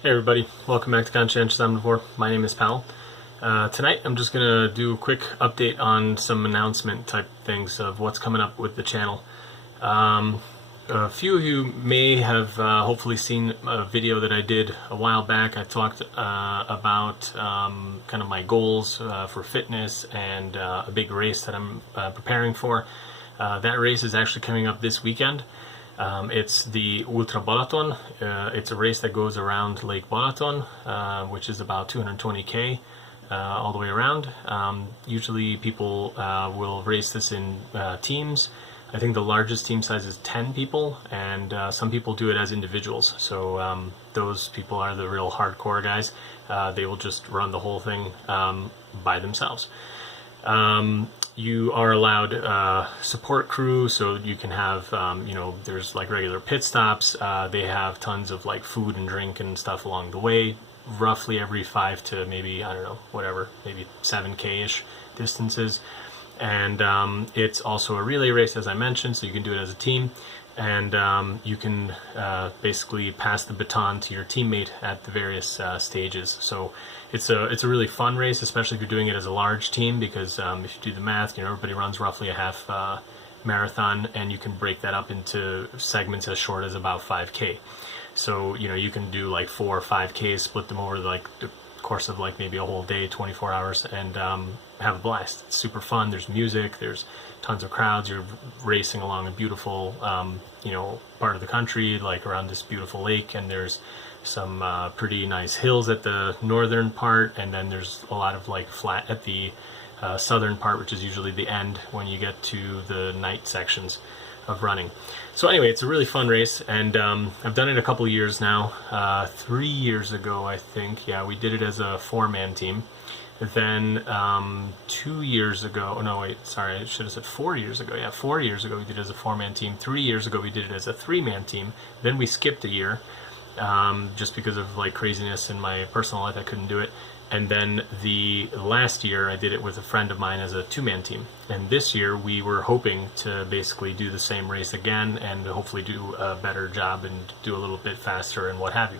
Hey everybody, welcome back to Conscientious Omnivore. My name is Pal. Tonight I'm just going to do a quick update on some announcement type things of what's coming up with the channel. A few of you may have hopefully seen a video that I did a while back. I talked about kind of my goals for fitness and a big race that I'm preparing for. That race is actually coming up this weekend. It's the UltraBalaton. It's a race that goes around Lake Balaton, which is about 220k all the way around. Usually people will race this in teams. I think the largest team size is 10 people, and some people do it as individuals. So those people are the real hardcore guys. They will just run the whole thing by themselves. You are allowed support crew, so you can have, there's like regular pit stops. They have tons of like food and drink and stuff along the way, roughly every 5 to maybe, I don't know, whatever, maybe 7K-ish distances. And it's also a relay race, as I mentioned, so you can do it as a team. And you can basically pass the baton to your teammate at the various stages. So it's a really fun race, especially if you're doing it as a large team, because if you do the math, everybody runs roughly a half marathon, and you can break that up into segments as short as about 5K. So you can do like 4 or 5Ks, split them over like the course of like maybe a whole day, 24 hours, and have a blast. It's super fun. There's music, there's tons of crowds. You're racing along a beautiful part of the country, like around this beautiful lake, and there's some pretty nice hills at the northern part, and then there's a lot of like flat at the southern part, which is usually the end when you get to the night sections of running. So anyway, it's a really fun race, and I've done it a couple years now. 3 years ago, I think, we did it as a 4-man team. Then 2 years ago, oh no wait, sorry, I should have said 4 years ago. 4 years ago we did it as a 4-man team. 3 years ago we did it as a 3-man team. Then we skipped a year, just because of like craziness in my personal life. I couldn't do it. And then the last year I did it with a friend of mine as a 2-man team. And this year we were hoping to basically do the same race again and hopefully do a better job and do a little bit faster and what have you.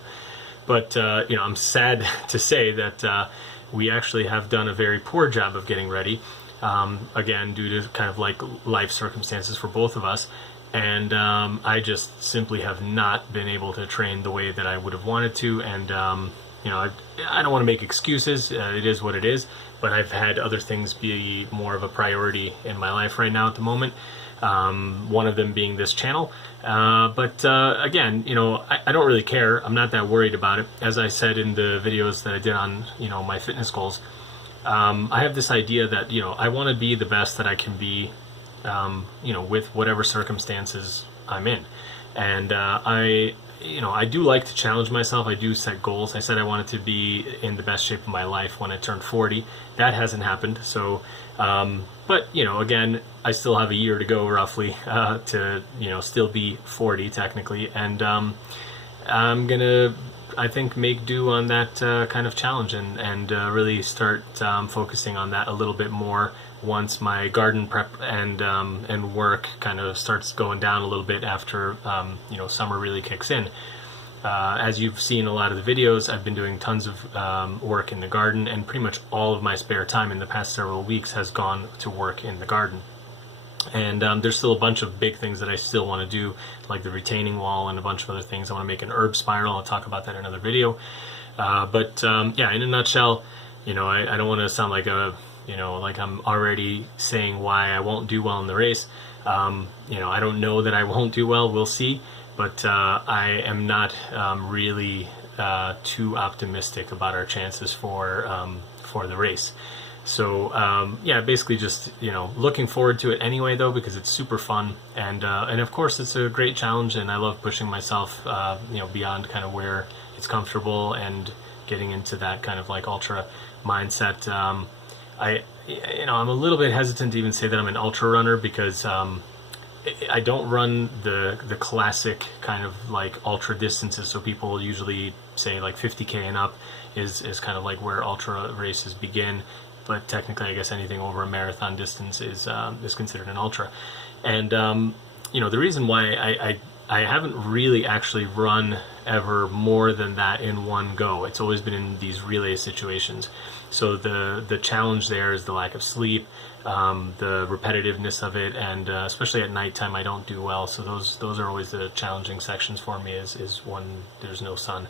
But I'm sad to say that we actually have done a very poor job of getting ready, again due to kind of like life circumstances for both of us. And I just simply have not been able to train the way that I would have wanted to. And I don't want to make excuses. It is what it is. But I've had other things be more of a priority in my life right now at the moment. One of them being this channel. But again, I don't really care. I'm not that worried about it. As I said in the videos that I did on, my fitness goals, I have this idea that, I want to be the best that I can be, with whatever circumstances I'm in. And I do like to challenge myself. I do set goals. I said I wanted to be in the best shape of my life when I turned 40. That hasn't happened. So, but again, I still have a year to go roughly to still be 40 technically, and I'm gonna, I think, make do on that kind of challenge and really start focusing on that a little bit more once my garden prep and work kind of starts going down a little bit after summer really kicks in. As you've seen a lot of the videos, I've been doing tons of work in the garden, and pretty much all of my spare time in the past several weeks has gone to work in the garden. And there's still a bunch of big things that I still want to do, like the retaining wall and a bunch of other things. I want to make an herb spiral. I'll talk about that in another video. But in a nutshell, I don't want to sound like like I'm already saying why I won't do well in the race. I don't know that I won't do well. We'll see. But I am not really too optimistic about our chances for the race. So basically just looking forward to it anyway, though, because it's super fun, and of course it's a great challenge, and I love pushing myself beyond kind of where it's comfortable and getting into that kind of like ultra mindset. I'm a little bit hesitant to even say that I'm an ultra runner, because I don't run the classic kind of like ultra distances. So people usually say like 50K and up is kind of like where ultra races begin. But technically, I guess anything over a marathon distance is considered an ultra. And the reason why I I haven't really actually run ever more than that in one go. It's always been in these relay situations. So the challenge there is the lack of sleep, the repetitiveness of it, and especially at nighttime I don't do well. So those are always the challenging sections for me, is when there's no sun.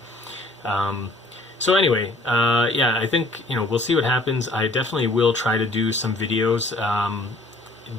So anyway, yeah, I think, we'll see what happens. I definitely will try to do some videos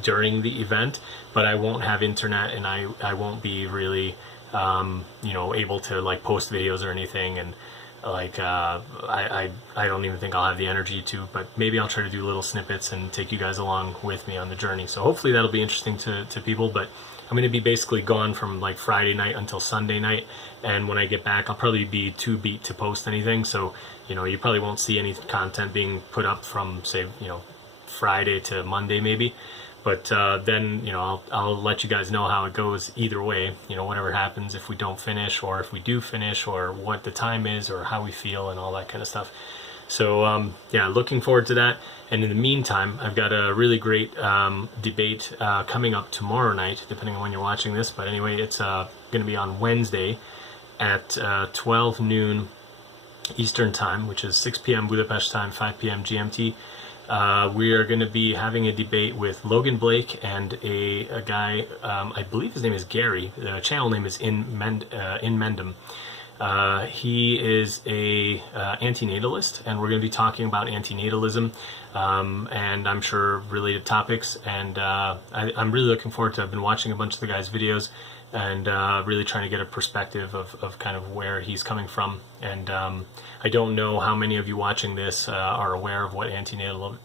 during the event, but I won't have internet, and I won't be really able to like post videos or anything, and like I don't even think I'll have the energy to, but maybe I'll try to do little snippets and take you guys along with me on the journey. So hopefully that'll be interesting to people. But I'm going to be basically gone from like Friday night until Sunday night, and when I get back I'll probably be too beat to post anything, so you probably won't see any content being put up from, say, Friday to Monday maybe. But then, I'll let you guys know how it goes either way, whatever happens, if we don't finish or if we do finish, or what the time is or how we feel and all that kind of stuff. So, yeah, looking forward to that. And in the meantime, I've got a really great debate coming up tomorrow night, depending on when you're watching this. But anyway, it's going to be on Wednesday at 12 noon Eastern Time, which is 6 p.m. Budapest time, 5 p.m. GMT. We are going to be having a debate with Logan Blake and a guy, I believe his name is Gary. The channel name is inmendham. He is a antinatalist, and we're going to be talking about antinatalism, and I'm sure related topics. And I'm really looking forward to. I've been watching a bunch of the guy's videos, and really trying to get a perspective of kind of where he's coming from. And I don't know how many of you watching this are aware of what antinatalism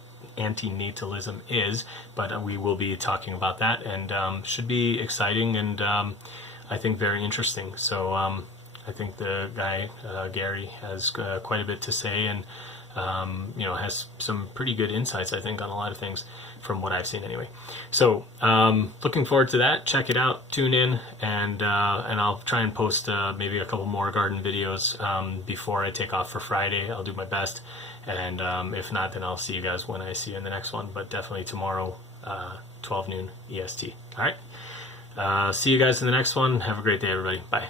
is, but we will be talking about that, and should be exciting, and I think very interesting. So I think the guy, Gary, has quite a bit to say, and has some pretty good insights, I think, on a lot of things from what I've seen anyway. So looking forward to that. Check it out, tune in, and I'll try and post maybe a couple more garden videos before I take off for Friday. I'll do my best, and if not, then I'll see you guys when I see you in the next one, but definitely tomorrow, 12 noon EST. All right, see you guys in the next one. Have a great day, everybody. Bye.